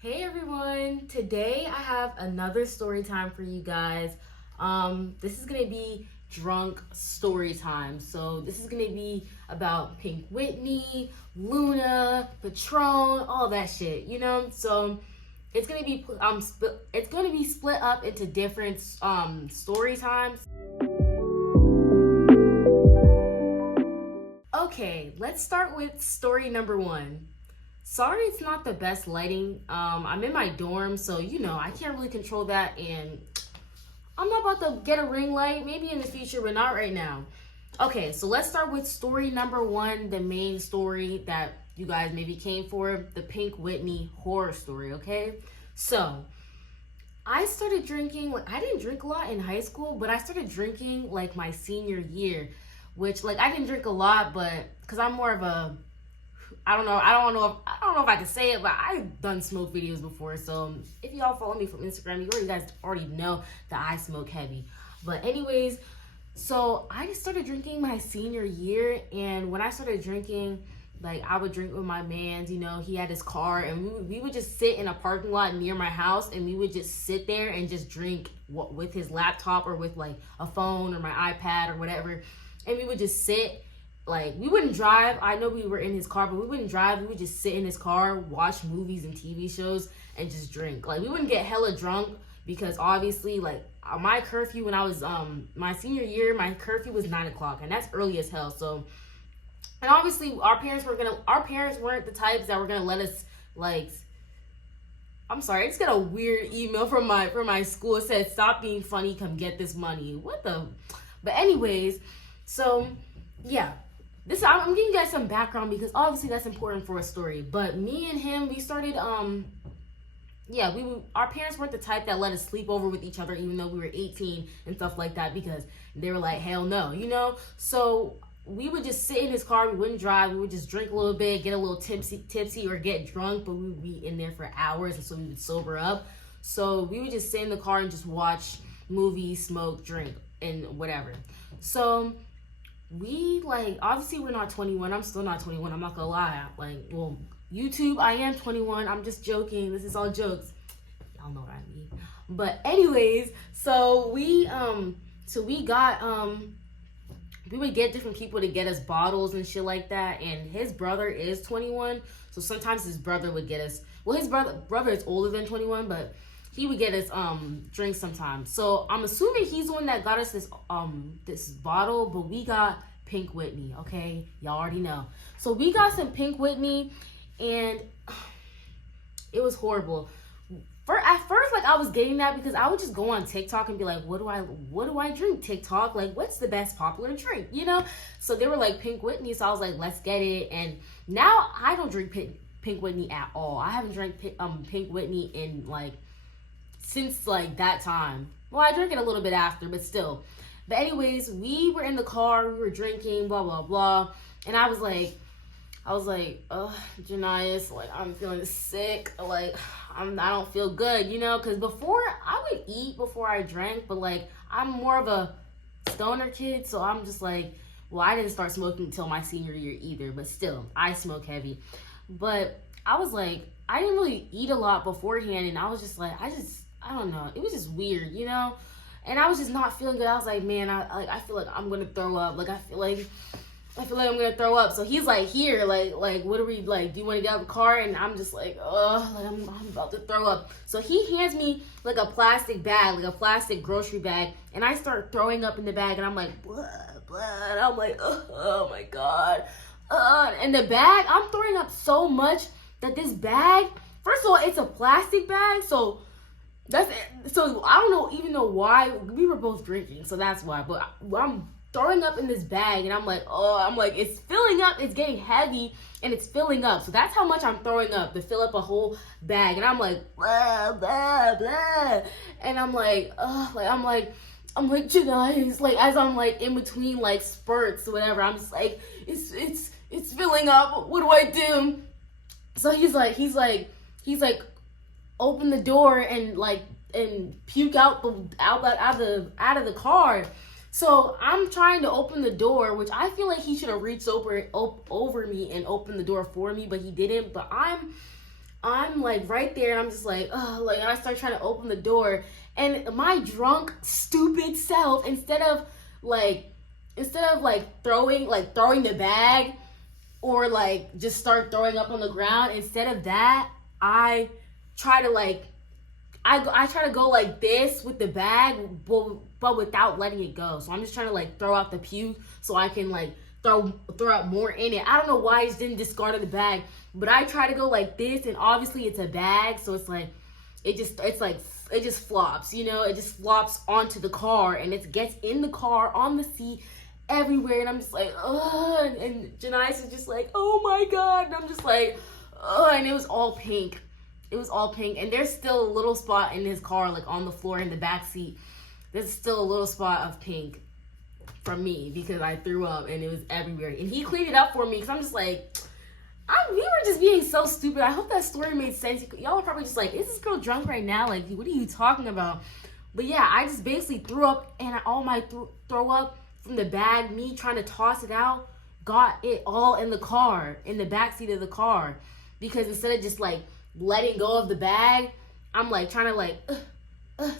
Hey everyone, today I have another story time for you guys. This is gonna be drunk story time. So this is gonna be about Pink Whitney, Luna, Patron, all that shit, you know? So it's gonna be split up into different story times. Okay, let's start with story number 1. Sorry it's not the best lighting. I'm in my dorm, so I can't really control that, and I'm not about to get a ring light, maybe in the future, but not right now. Okay, so let's start with story number 1, the main story that you guys maybe came for, the Pink Whitney horror story, okay? So, I started drinking, I didn't drink a lot in high school, but I started drinking my senior year, which I didn't drink a lot, but because I'm more of a I don't know if I can say it, but I've done smoke videos before. So if y'all follow me from Instagram, you guys already know that I smoke heavy. But anyways, so I just started drinking my senior year, and when I started drinking, I would drink with my mans. He had his car, and we would just sit in a parking lot near my house, and we would just sit there and just drink with his laptop or with a phone or my iPad or whatever, and we would just sit. We wouldn't drive. I know we were in his car, but we wouldn't drive. We would just sit in his car, watch movies and TV shows, and just drink. We wouldn't get hella drunk because obviously, my curfew when I was my senior year, my curfew was 9 o'clock, and that's early as hell. So, and obviously, our parents weren't the types that were gonna let us I'm sorry, I just got a weird email from my school. It said, "Stop being funny, come get this money." What the? But anyways, so yeah. I'm giving you guys some background because obviously that's important for a story. But me and him, we started our parents weren't the type that let us sleep over with each other even though we were 18 and stuff like that, because they were like, hell no, So we would just sit in his car, we wouldn't drive, we would just drink a little bit, get a little tipsy or get drunk, but we would be in there for hours, and so we would sober up. So we would just sit in the car and just watch movies, smoke, drink, and whatever. So we obviously we're not 21. I'm still not 21. I'm not gonna lie. YouTube, I am 21. I'm just joking. This is all jokes. Y'all know what I mean. But anyways, so we would get different people to get us bottles and shit like that. And his brother is 21, so sometimes his brother would get us. Well, his brother is older than 21, but he would get us drinks sometimes. So I'm assuming he's the one that got us this bottle, but we got Pink Whitney, okay? Y'all already know. So we got some Pink Whitney, and it was horrible. At first, I was getting that because I would just go on TikTok and be like, what do I drink, TikTok? What's the best popular drink, So they were like Pink Whitney, so I was like, let's get it. And now I don't drink Pink Whitney at all. I haven't drank Pink Whitney in since that time. Well, I drank it a little bit after, but still. But anyways, we were in the car, we were drinking, blah blah blah, and I was like, Janias, I'm feeling sick, I don't feel good, because before I would eat before I drank, but I'm more of a stoner kid, so I'm just well, I didn't start smoking until my senior year either, but still, I smoke heavy. But I was I didn't really eat a lot beforehand, and I was just I don't know. It was just weird, And I was just not feeling good. I was like, man, I feel like I'm gonna throw up. I feel like I'm gonna throw up. So he's here, what are we do you want to get out of the car? And I'm just I'm about to throw up. So he hands me a plastic bag, a plastic grocery bag, and I start throwing up in the bag, and I'm like, blood. And I'm like, oh my god. And the bag, I'm throwing up so much that this bag, first of all, it's a plastic bag, so that's it. So I don't even know why. We were both drinking, so that's why. But I'm throwing up in this bag, and I'm like, it's filling up. It's getting heavy, and it's filling up. So that's how much I'm throwing up to fill up a whole bag. And I'm like, blah blah blah. And I'm like, Janice, as I'm in between spurts or whatever. I'm just it's filling up. What do I do? So he's like, open the door and puke out of the car. So I'm trying to open the door, which I feel he should have reached over me and opened the door for me, but he didn't. But I'm like right there, and I'm just like, oh, like, and I start trying to open the door, and my drunk, stupid self, instead of throwing the bag, or like just start throwing up on the ground, instead of that, I try to like, I try to go like this with the bag, but without letting it go. So I'm just trying to like throw out the puke so I can like throw out more in it. I don't know why I just didn't discard the bag, but I try to go like this, and obviously it's a bag, so it's like it just flops, you know, it just flops onto the car, and it gets in the car, on the seat, everywhere, and I'm just like, ugh, and Janice is just like, oh my god, and I'm just like, ugh, and it was all pink. It was all pink, and there's still a little spot in his car, like on the floor in the back seat. There's still a little spot of pink from me because I threw up, and it was everywhere. And he cleaned it up for me because I'm just like, we were just being so stupid. I hope that story made sense. Y'all are probably just like, is this girl drunk right now? Like, what are you talking about? But yeah, I just basically threw up, and all my throw up from the bag, me trying to toss it out, got it all in the car, in the back seat of the car. Because instead of just like letting go of the bag, I'm like trying to like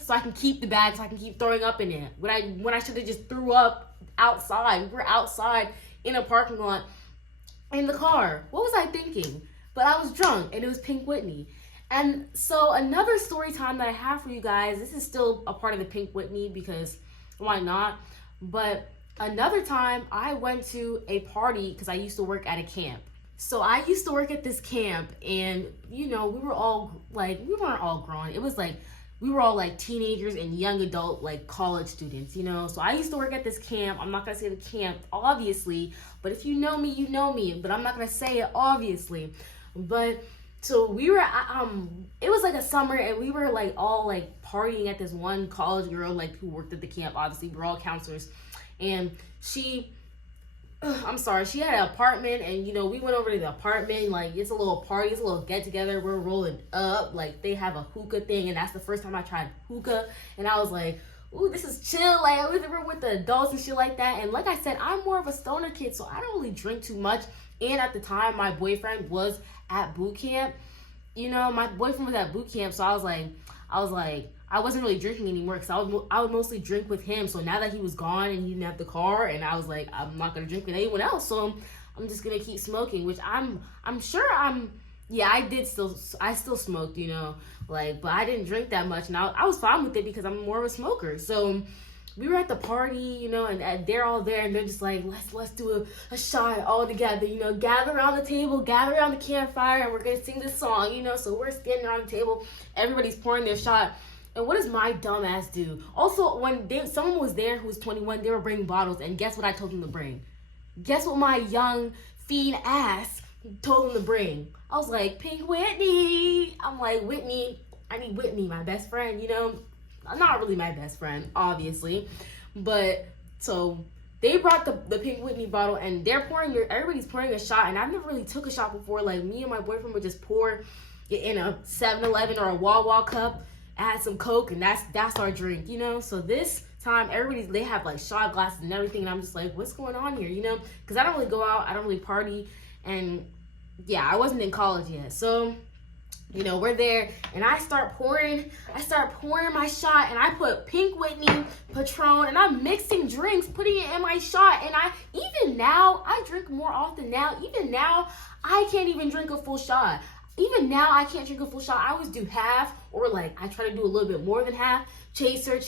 so I can keep the bag, so I can keep throwing up in it, when I should have just threw up outside. We were outside in a parking lot in the car. What was I thinking? But I was drunk, and it was Pink Whitney. And so another story time that I have for you guys, this is still a part of the Pink Whitney because why not? But another time I went to a party because I used to work at a camp. So I used to work at this camp, and you know, we weren't all grown. It was like we were all like teenagers and young adult, like college students, you know. So I used to work at this camp. I'm not gonna say the camp, obviously, but if you know me, you know me. But I'm not gonna say it, obviously. But so we were, it was like a summer, and we were like all like partying at this one college girl, like who worked at the camp. Obviously, we're all counselors, and she had an apartment, and you know, we went over to the apartment, like it's a little party, it's a little get together, we're rolling up, like they have a hookah thing, and that's the first time I tried hookah, and I was like, ooh, this is chill, like I was ever with the adults and shit like that. And like I said, I'm more of a stoner kid, so I don't really drink too much. And at the time, my boyfriend was at boot camp, you know, my boyfriend was at boot camp, so I was like, I wasn't really drinking anymore because I would mostly drink with him. So now that he was gone and he didn't have the car, and I was like, I'm not gonna drink with anyone else, so I'm just gonna keep smoking. Which I still smoked, you know, like, but I didn't drink that much, and I was fine with it because I'm more of a smoker. So we were at the party, you know, and they're all there, and they're just like, let's do a shot all together, you know, gather around the table, gather around the campfire, and we're gonna sing this song, you know. So we're standing around the table, everybody's pouring their shot. And what does my dumb ass do? Also, when someone was there who was 21, they were bringing bottles, and guess what I told them to bring? Guess what my young fiend ass told them to bring? I was like, Pink Whitney. I'm like, Whitney, I need Whitney, my best friend, you know? Not really my best friend, obviously. But, so, they brought the Pink Whitney bottle, and everybody's pouring a shot, and I've never really took a shot before. Like, me and my boyfriend would just pour it in a 7-Eleven or a Wawa cup, add some Coke, and that's our drink, you know. So this time, they have like shot glasses and everything, and I'm just like, what's going on here, you know? Because I don't really go out, I don't really party, and yeah, I wasn't in college yet. So, you know, we're there, and I start pouring my shot, and I put Pink Whitney, Patron, and I'm mixing drinks, putting it in my shot. And even now, I drink more often now. Even now, I can't even drink a full shot. Even now, I can't drink a full shot. I always do half, or like I try to do a little bit more than half. Chaser, and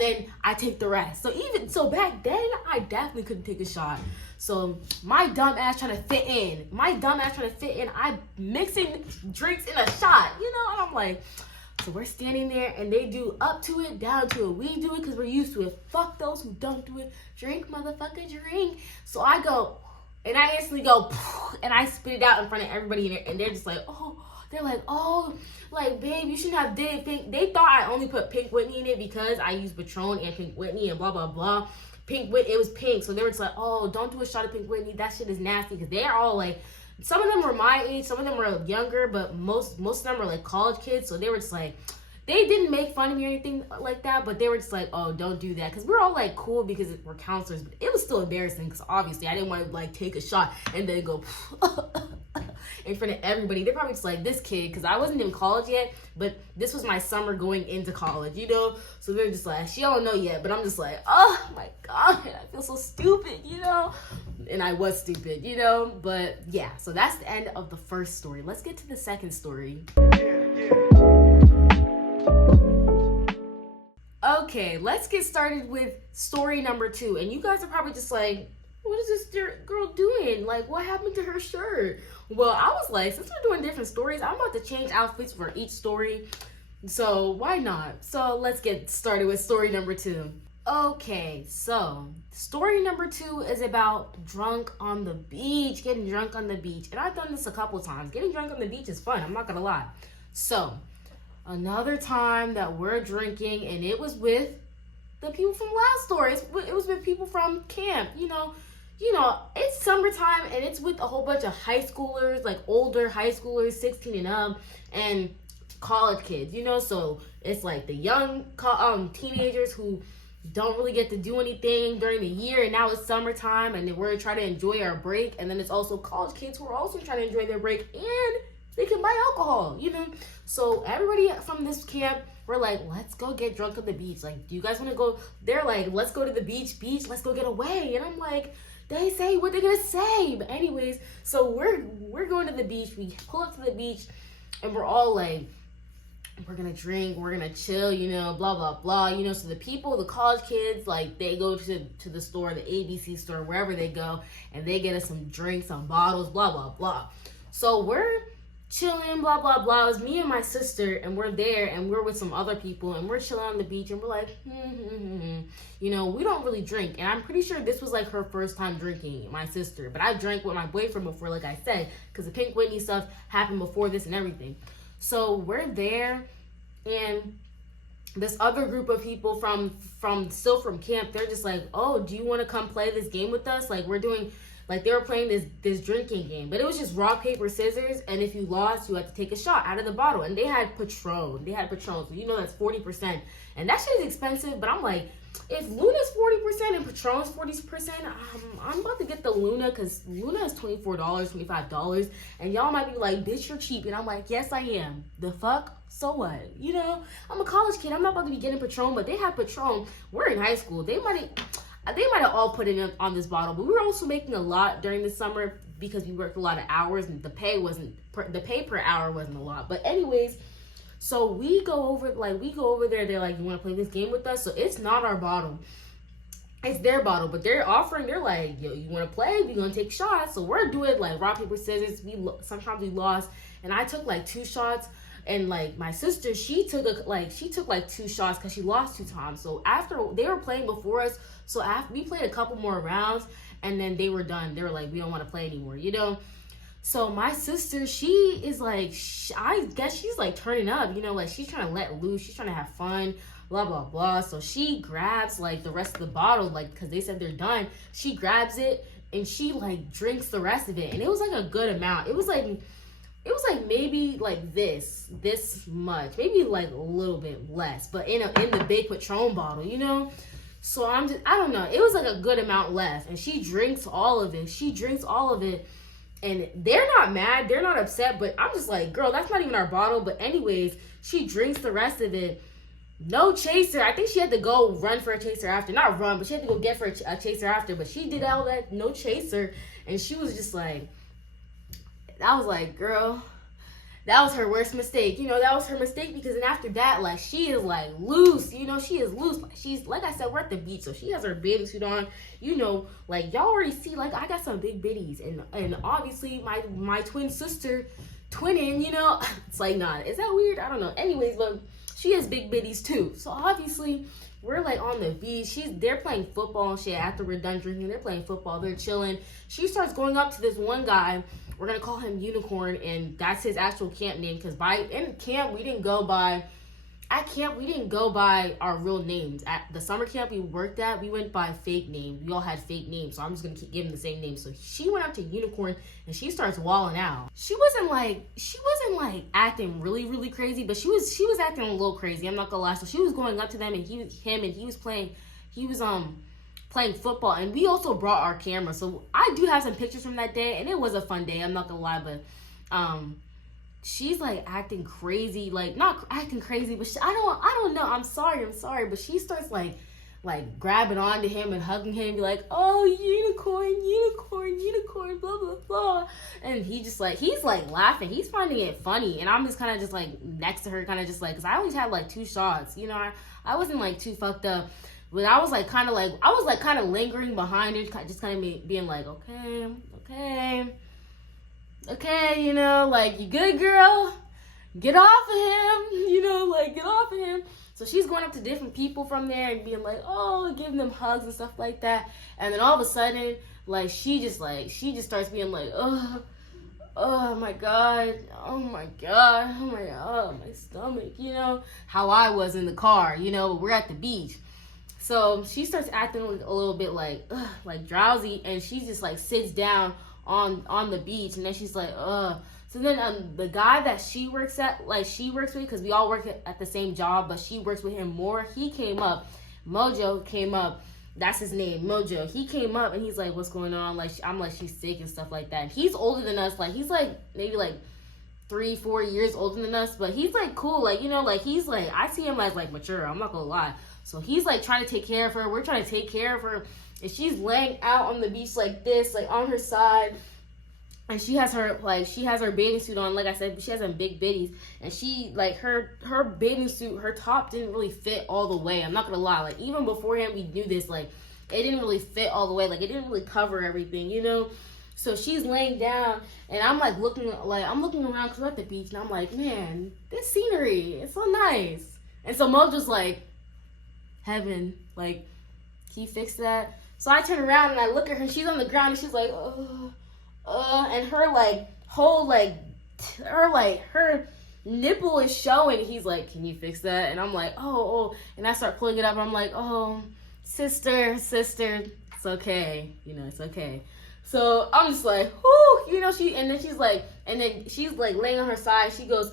then I take the rest. So back then, I definitely couldn't take a shot. So my dumb ass trying to fit in. I'm mixing drinks in a shot, you know. And I'm like, so we're standing there, and they do up to it, down to it. We do it because we're used to it. Fuck those who don't do it. Drink, motherfucker, drink. So I go. And I instantly go, and I spit it out in front of everybody, and they're just like, oh, like, babe, you shouldn't have did it pink. They thought I only put Pink Whitney in it because I used Patron and Pink Whitney and blah, blah, blah. It was pink, so they were just like, oh, don't do a shot of Pink Whitney. That shit is nasty, because they're all like, some of them were my age, some of them were younger, but most of them were like college kids, so they were just like, they didn't make fun of me or anything like that, but they were just like, oh, don't do that. Because we're all like cool because we're counselors, but it was still embarrassing because obviously I didn't want to like take a shot and then go, in front of everybody. They're probably just like, this kid, because I wasn't in college yet, but this was my summer going into college, you know? So they're just like, she don't know yet, but I'm just like, oh my God, I feel so stupid, you know? And I was stupid, you know? But yeah, so that's the end of the first story. Let's get to the second story. Okay, let's get started with story number 2. And you guys are probably just like, what is this girl doing? Like, what happened to her shirt? Well, I was like, since we're doing different stories, I'm about to change outfits for each story. So why not? So let's get started with story number 2. Okay, so story number 2 is about drunk on the beach, getting drunk on the beach. And I've done this a couple times. Getting drunk on the beach is fun, I'm not gonna lie. So, another time that we're drinking, and it was with the people from last story. It was with people from camp, you know, it's summertime, and it's with a whole bunch of high schoolers, like older high schoolers, 16 and up, and college kids, you know, so it's like the young teenagers who don't really get to do anything during the year, and now it's summertime, and then we're trying to enjoy our break, and then it's also college kids who are also trying to enjoy their break, and they can buy alcohol, you know? So everybody from this camp, we're like, let's go get drunk on the beach. Like, do you guys want to go? They're like, let's go to the beach, let's go get away. And I'm like, they say what they're gonna say. But anyways, so we're going to the beach. We pull up to the beach, and we're all like, we're gonna drink, we're gonna chill, you know, blah blah blah, you know. So the people, the college kids, like, they go to the store, the ABC store, wherever they go, and they get us some drinks, some bottles, blah blah blah. So we're chilling, blah blah blah. It was me and my sister, and we're there, and we're with some other people, and we're chilling on the beach, and we're like, you know, we don't really drink. And I'm pretty sure this was like her first time drinking, my sister. But I drank with my boyfriend before, like I said, because the Pink Whitney stuff happened before this and everything. So we're there, and this other group of people from camp, they're just like, oh, do you want to come play this game with us? Like, we're doing, like, they were playing this drinking game, but it was just rock, paper, scissors, and if you lost, you had to take a shot out of the bottle. And they had Patron, so you know that's 40%, and that shit is expensive. But I'm like, if Luna's 40% and Patron's 40%, I'm about to get the Luna, because Luna is $24, $25, and y'all might be like, bitch, you're cheap. And I'm like, yes, I am. The fuck? So what? You know, I'm a college kid. I'm not about to be getting Patron, but they have Patron. We're in high school. They might have all put it on this bottle, but we were also making a lot during the summer because we worked a lot of hours, and the pay per hour wasn't a lot. But anyways, so we go over there. They're like, you want to play this game with us? So it's not our bottle, it's their bottle, but they're like, yo, you want to play? We're gonna take shots. So we're doing like rock, paper, scissors. Sometimes we lost, and I took like 2 shots. And like my sister, she took like 2 shots because she lost 2 times. So after they were playing before us, so after we played a couple more rounds, and then they were done. They were like, we don't want to play anymore, you know. So my sister, she is like, I guess she's like turning up, you know, like she's trying to let loose, she's trying to have fun, blah blah blah. So she grabs like the rest of the bottle, like, because they said they're done. She grabs it and she like drinks the rest of it, and it was like a good amount. It was like maybe like this much, maybe like a little bit less, but in the big Patron bottle, you know. So I don't know, it was like a good amount left, and she drinks all of it, and they're not mad, they're not upset, but I'm just like, girl, that's not even our bottle. But anyways, she drinks the rest of it. No chaser. I think she had to go run for a chaser after, not run, but she had to go get for a chaser after. But she did all that, no chaser, and she was just like, I was like, girl, that was her worst mistake. You know, that was her mistake, because then after that, like, she is like loose. You know, she is loose. She's, like I said, we're at the beach, so she has her bathing suit on. You know, like, y'all already see, like, I got some big bitties, and obviously my twin sister twinning. You know, it's like, nah, is that weird? I don't know. Anyways, but she has big bitties too. So obviously, we're like on the beach. They're playing football and shit. After we're done drinking, they're playing football. They're chilling. She starts going up to this one guy. We're gonna call him Unicorn, and that's his actual camp name. Because in camp we didn't go by our real names. At the summer camp we worked at, we went by fake names. We all had fake names, so I'm just gonna keep giving the same name. So she went up to Unicorn and she starts walling out. She wasn't like acting really, really crazy, but she was acting a little crazy. I'm not gonna lie. So she was going up to them, and he was playing football, and we also brought our camera. So I do have some pictures from that day, and it was a fun day. I'm not gonna lie, but she's like acting crazy, like not acting crazy, but I don't know. I'm sorry, but she starts like grabbing onto him and hugging him, be like, oh, unicorn, blah blah blah, and he's like laughing, he's finding it funny, and I'm just kind of just like next to her, kind of just like, because I only had like 2 shots, you know, I wasn't like too fucked up, but I was like kind of lingering behind her, just kind of being like, okay, you know, like, you good, girl? Get off of him, you know, like, get off of him. So she's going up to different people from there and being like, oh, giving them hugs and stuff like that. And then all of a sudden, like, she just starts being like, oh my God, my stomach, you know, how I was in the car, you know, we're at the beach. So she starts acting a little bit like drowsy, and she just like sits down on the beach, and then she's like, ugh. So then the guy that she works with, because we all work at the same job, but she works with him more, he came up. Mojo came up. That's his name, Mojo. He came up and he's like, what's going on? Like, I'm like, she's sick and stuff like that. And he's older than us. Like, he's like maybe like 3-4 years older than us, but he's like cool. Like, you know, like, he's like, I see him as like mature. I'm not gonna lie. So he's like trying to take care of her. We're trying to take care of her. And she's laying out on the beach like this, like on her side. And she has her bathing suit on. Like I said, she has some big bitties. And she, like, her bathing suit, her top didn't really fit all the way. I'm not gonna lie. Like, even beforehand we knew this, like, it didn't really fit all the way. Like, it didn't really cover everything, you know? So she's laying down, and I'm like looking around because we're at the beach, and I'm like, man, this scenery, it's so nice. And so Mojo's like, heaven, like, can you fix that? So I turn around and I look at her, and she's on the ground, and she's like, and her like whole her nipple is showing. He's like, can you fix that? And I'm like, oh, and I start pulling it up, and I'm like, oh, sister, it's okay, you know, it's okay. So I'm just like, whoo, you know, and then she's like laying on her side, she goes,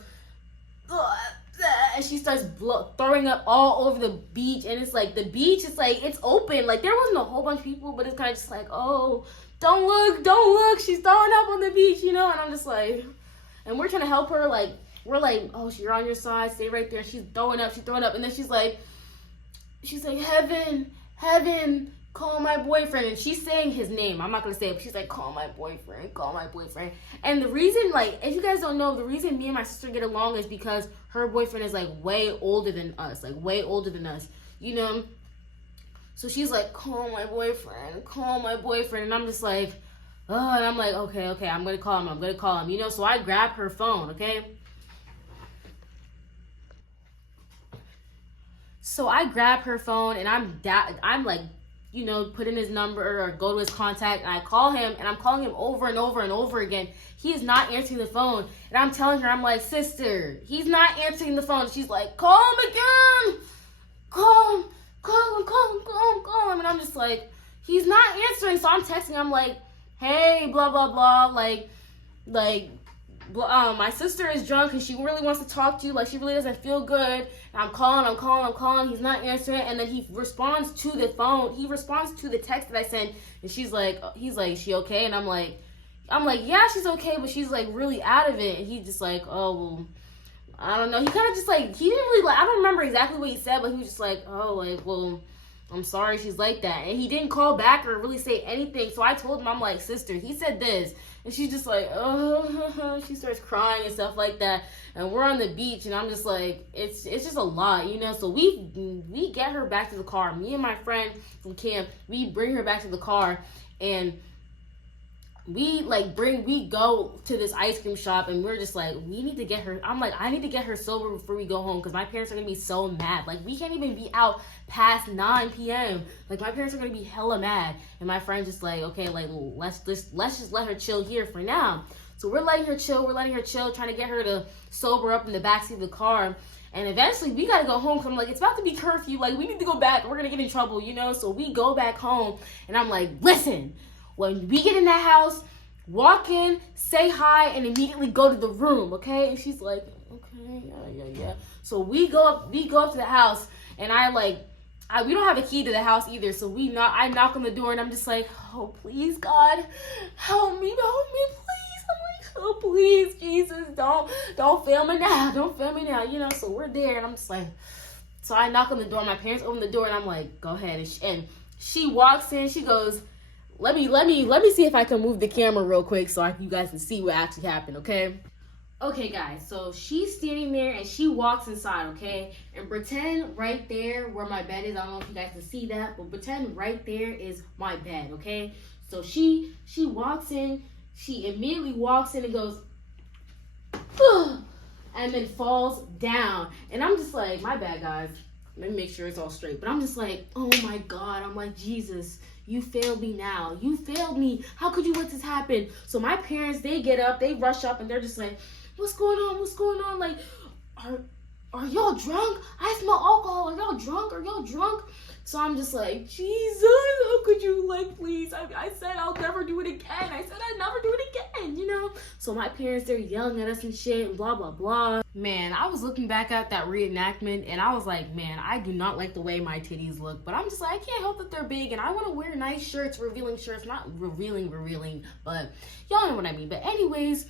and she starts throwing up all over the beach. And it's like, the beach is like, it's open, like there wasn't a whole bunch of people, but it's kind of just like, oh, don't look, she's throwing up on the beach, you know. And I'm just like, and we're trying to help her, like, we're like, oh, you're on your side, stay right there. She's throwing up, and then she's like, heaven, call my boyfriend. And she's saying his name, I'm not gonna say it, but she's like, call my boyfriend. And the reason, like, if you guys don't know, the reason me and my sister get along is because her boyfriend is like way older than us, you know. So she's like, call my boyfriend. And I'm just like, oh, and I'm like, okay, I'm gonna call him, you know. So I grab her phone, okay. So I grab her phone, and I'm like, you know, put in his number or go to his contact, and I call him, and I'm calling him over and over and over again. He is not answering the phone, and I'm telling her, I'm like, sister, he's not answering the phone. She's like, call him again, call him, and I'm just like, he's not answering. So I'm texting, I'm like, hey, blah blah blah, like my sister is drunk and she really wants to talk to you, like she really doesn't feel good. And I'm calling, he's not answering. And then he responds to the phone, he responds to the text that I sent, and he's like, is she okay? And I'm like, yeah, she's okay, but she's like really out of it. And he's just like, oh, well, I don't know. He kind of just like, he didn't really like, I don't remember exactly what he said, but he was just like, oh, like, well, I'm sorry she's like that. And he didn't call back or really say anything. So I told him, I'm like, sister, he said this. And she's just like, oh, she starts crying and stuff like that. And we're on the beach, and I'm just like, it's just a lot, you know. So we get her back to the car. Me and my friend from camp, we bring her back to the car, and we go to this ice cream shop, and we're just like, we need to get her. I'm like, I need to get her sober before we go home, because my parents are gonna be so mad. Like, we can't even be out past 9 p.m. Like, my parents are gonna be hella mad. And my friend's just like, okay, like, let's just let her chill here for now. So we're letting her chill, trying to get her to sober up in the backseat of the car. And eventually we gotta go home, because I'm like, it's about to be curfew, like, we need to go back, we're gonna get in trouble, you know. So we go back home, and I'm like, listen, when we get in that house, walk in, say hi, and immediately go to the room, okay? And she's like, okay, yeah. So we go up to the house, and we don't have a key to the house either. So I knock on the door, and I'm just like, oh, please, God, help me, please. I'm like, oh, please, Jesus, don't fail me now. Don't fail me now. You know, so we're there, and I'm just like, so I knock on the door. My parents open the door, and I'm like, go ahead. And she walks in. She goes, let me see if I can move the camera real quick so you guys can see what actually happened, okay? Okay, guys, so she's standing there, and she walks inside, okay? And pretend right there where my bed is. I don't know if you guys can see that, but pretend right there is my bed, okay? So she walks in. She immediately walks in and goes, ugh, and then falls down. And I'm just like, my bad, guys. Let me make sure it's all straight. But I'm just like, oh my God. I'm like, Jesus, you failed me now. You failed me. How could you let this happen? So my parents, they get up, they rush up, and they're just like, what's going on? What's going on? Like, are y'all drunk? I smell alcohol. Are y'all drunk? Are y'all drunk? So I'm just like, Jesus, how could you, like, please? I said I'll never do it again. I said I'd never do it again, you know? So my parents, they're yelling at us and shit and blah, blah, blah. Man, I was looking back at that reenactment, and I was like, man, I do not like the way my titties look. But I'm just like, I can't help that they're big, and I want to wear nice shirts, revealing shirts. Not revealing, but y'all know what I mean. But anyways,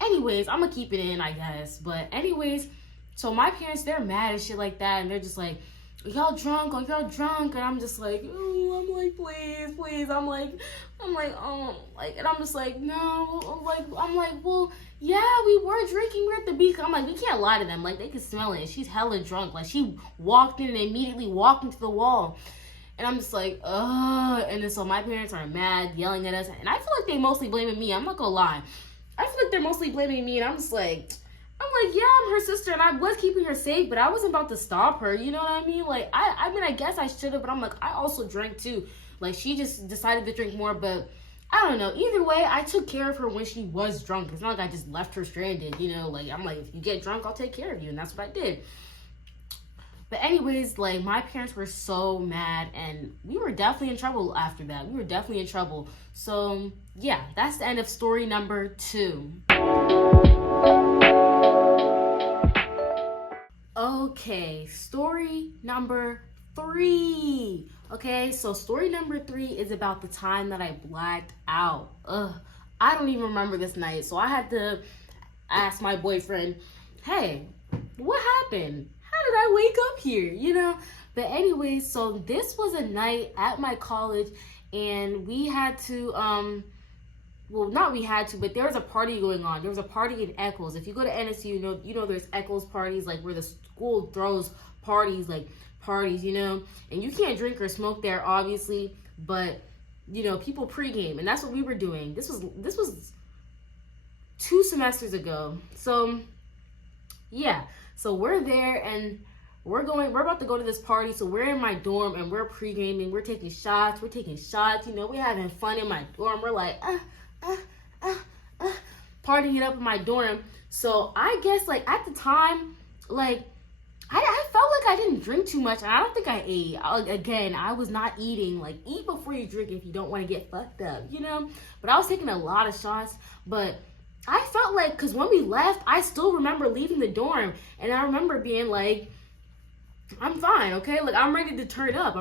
I'm going to keep it in, I guess. But anyways, so my parents, they're mad and shit like that, and they're just like, are y'all drunk? Are y'all drunk? And I'm just like, oh, I'm like, please. I'm like, oh, like, and I'm just like, no, like, I'm like, well, yeah, we were drinking. We're at the beach. I'm like, we can't lie to them. Like, they can smell it. She's hella drunk. Like, she walked in and immediately walked into the wall. And I'm just like, ugh. And then so my parents are mad, yelling at us. And I feel like they mostly blaming me. I'm not gonna lie. I feel like they're mostly blaming me. And I'm like, yeah, I'm her sister, and I was keeping her safe, but I wasn't about to stop her, you know what I mean? Like, I mean, I guess I should have, but I'm like, I also drank too. Like, she just decided to drink more, but I don't know. Either way, I took care of her when she was drunk. It's not like I just left her stranded, you know? Like, I'm like, if you get drunk, I'll take care of you, and that's what I did. But anyways, like, my parents were so mad, and we were definitely in trouble after that. We were definitely in trouble. So, yeah, that's the end of story number 2. Okay, story number 3. Okay, so story number 3 is about the time that I blacked out. I don't even remember this night, so I had to ask my boyfriend, hey, what happened? How did I wake up here? You know? But anyways, so this was a night at my college, and we had to, well, not we had to, but there was a party going on. There was a party in Eccles. If you go to NSU, you know there's Eccles parties, like where the school throws parties, you know, and you can't drink or smoke there, obviously, but, you know, people pregame, and that's what we were doing. This was 2 semesters ago. So, yeah, so we're there, and we're about to go to this party, so we're in my dorm, and we're pre-gaming, we're taking shots, you know, we're having fun in my dorm, we're like, partying it up in my dorm. So I guess, like, at the time, like, I felt like I didn't drink too much, and I don't think I ate. Again, I was not eating. Like, eat before you drink if you don't want to get fucked up, you know? But I was taking a lot of shots, but I felt like, because when we left, I still remember leaving the dorm, and I remember being like, I'm fine, okay? Like, I'm ready to turn up.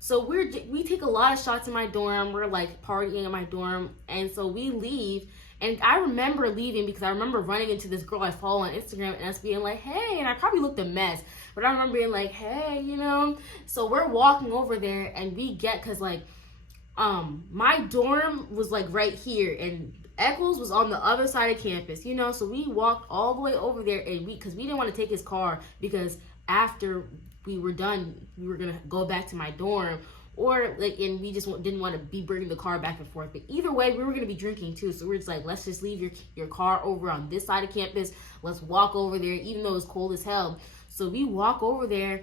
So we take a lot of shots in my dorm. We're, like, partying in my dorm, and so we leave. And I remember leaving because I remember running into this girl I follow on Instagram and us being like, hey, and I probably looked a mess, but I remember being like, hey, you know? So we're walking over there, and we get, because, like, my dorm was, like, right here, and Eccles was on the other side of campus, you know? So we walked all the way over there, and because we didn't want to take his car, because after we were done, we were going to go back to my dorm, or like, and we just didn't want to be bringing the car back and forth. But either way, we were going to be drinking too, so we're just like, let's just leave your car over on this side of campus, let's walk over there, even though it's cold as hell. So we walk over there.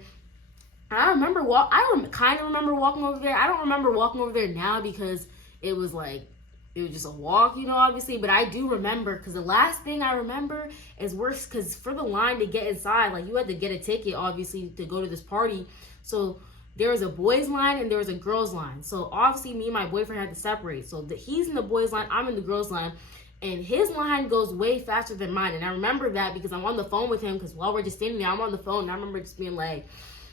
I kind of remember walking over there. I don't remember walking over there now because it was just a walk, you know, obviously. But I do remember, because the last thing I remember is because for the line to get inside, like, you had to get a ticket, obviously, to go to this party. So there was a boys line and there was a girls line. So obviously me and my boyfriend had to separate. So he's in the boys line, I'm in the girls line, and his line goes way faster than mine. And I remember that because I'm on the phone with him, because while we're just standing there, I'm on the phone, and I remember just being like,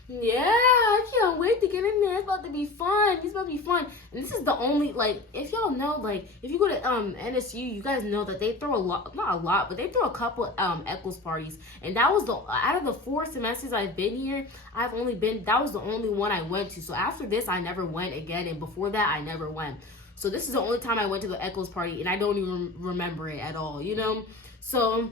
Yeah, I can't wait to get in there. It's about to be fun. It's about to be fun. And this is the only, like, if y'all know, like, if you go to NSU, you guys know that they throw a lot, not a lot, but they throw a couple Eccles parties. And that was the, out of the 4 semesters I've been here, that was the only one I went to. So after this, I never went again. And before that, I never went. So this is the only time I went to the Eccles party, and I don't even remember it at all, you know? So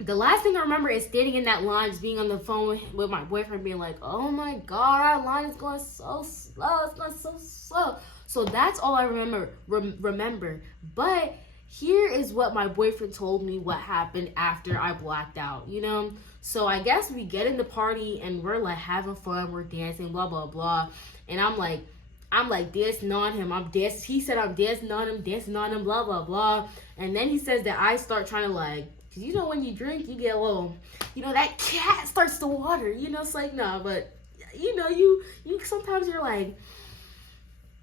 the last thing I remember is standing in that line, just being on the phone with my boyfriend, being like, oh my God, our line is going so slow. It's going so slow. So that's all I remember. But here is what my boyfriend told me what happened after I blacked out, you know? So I guess we get in the party and we're like having fun. We're dancing, blah, blah, blah. And I'm like dancing on him. He said I'm dancing on him, blah, blah, blah. And then he says that I start trying to like, cause you know when you drink, you get a little, you know, that cat starts to water, you know, it's like, nah, but you know, you sometimes you're like,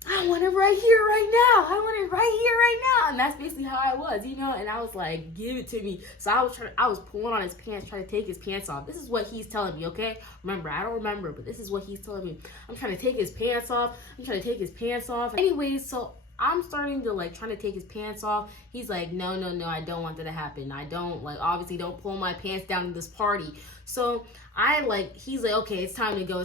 I want it right here, right now. I want it right here, right now. And that's basically how I was, you know, and I was like, give it to me. So I was pulling on his pants, trying to take his pants off. This is what he's telling me, okay? Remember, I don't remember, but this is what he's telling me. I'm trying to take his pants off. Anyways, so I'm starting to like trying to take his pants off. He's like, no, I don't want that to happen. I don't, like, obviously don't pull my pants down in this party. So he's like, okay, it's time to go.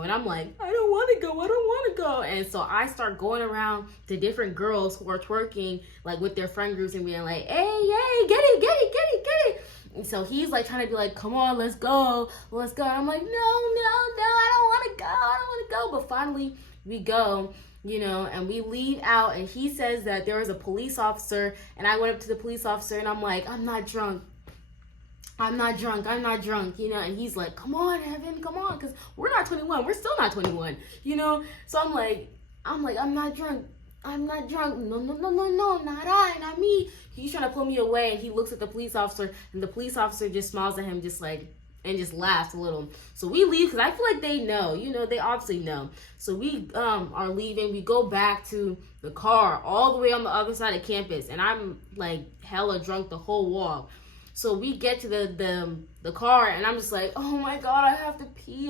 And I'm like, I don't want to go. And so I start going around to different girls who are twerking, like with their friend groups and being like, hey, get it. And so he's like trying to be like, come on, let's go. And I'm like, no, I don't want to go. But finally we go, you know, and we leave out, and he says that there was a police officer, and I went up to the police officer and I'm like, I'm not drunk, you know, and he's like, come on, Evan, come on, because we're not 21, we're still not 21, you know, so I'm like, I'm not drunk, no, not me. He's trying to pull me away, and he looks at the police officer, and the police officer just smiles at him, just like, and just laughs a little. So we leave, because I feel like they know, you know, they obviously know. So we are leaving. We go back to the car all the way on the other side of campus, and I'm like hella drunk the whole walk. So we get to the car, and I'm just like, oh my God, I have to pee,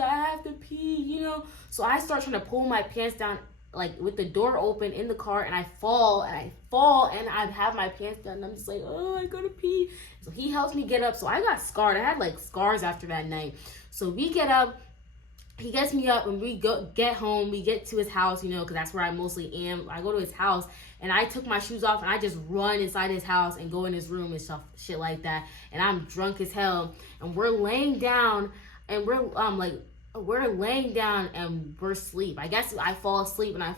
you know. So I start trying to pull my pants down, like with the door open in the car, and I fall, and I have my pants down, and I'm just like, oh, I gotta pee. So he helps me get up. So I got scarred. I had like scars after that night. So we get up, he gets me up, and we get home. We get to his house, you know, because that's where I mostly am. I go to his house, and I took my shoes off, and I just run inside his house and go in his room and stuff, shit like that. And I'm drunk as hell, and we're laying down, and we're laying down, and we're asleep. I guess I fall asleep, and I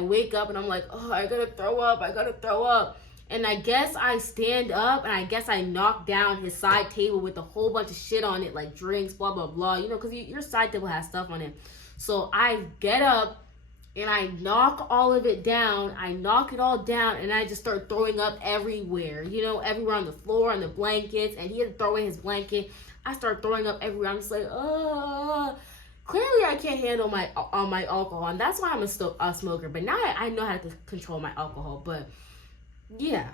wake up, and I'm like, oh, I gotta throw up. And I guess I stand up, and I guess I knock down his side table with a whole bunch of shit on it, like drinks, blah, blah, blah, you know, because your side table has stuff on it. So I get up, and I knock all of it down. I knock it all down, and I just start throwing up everywhere, you know, everywhere on the floor, on the blankets, and he had to throw away his blanket. I start throwing up everywhere. I'm just like, clearly I can't handle my alcohol, and that's why I'm a smoker. But now I know how to control my alcohol. But yeah,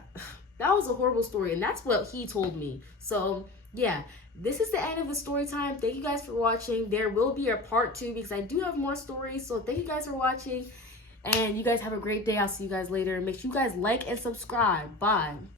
that was a horrible story, and that's what he told me. So yeah, this is the end of the story time. Thank you guys for watching. There will be a part 2 because I do have more stories. So thank you guys for watching, and you guys have a great day. I'll see you guys later. Make sure you guys like and subscribe. Bye.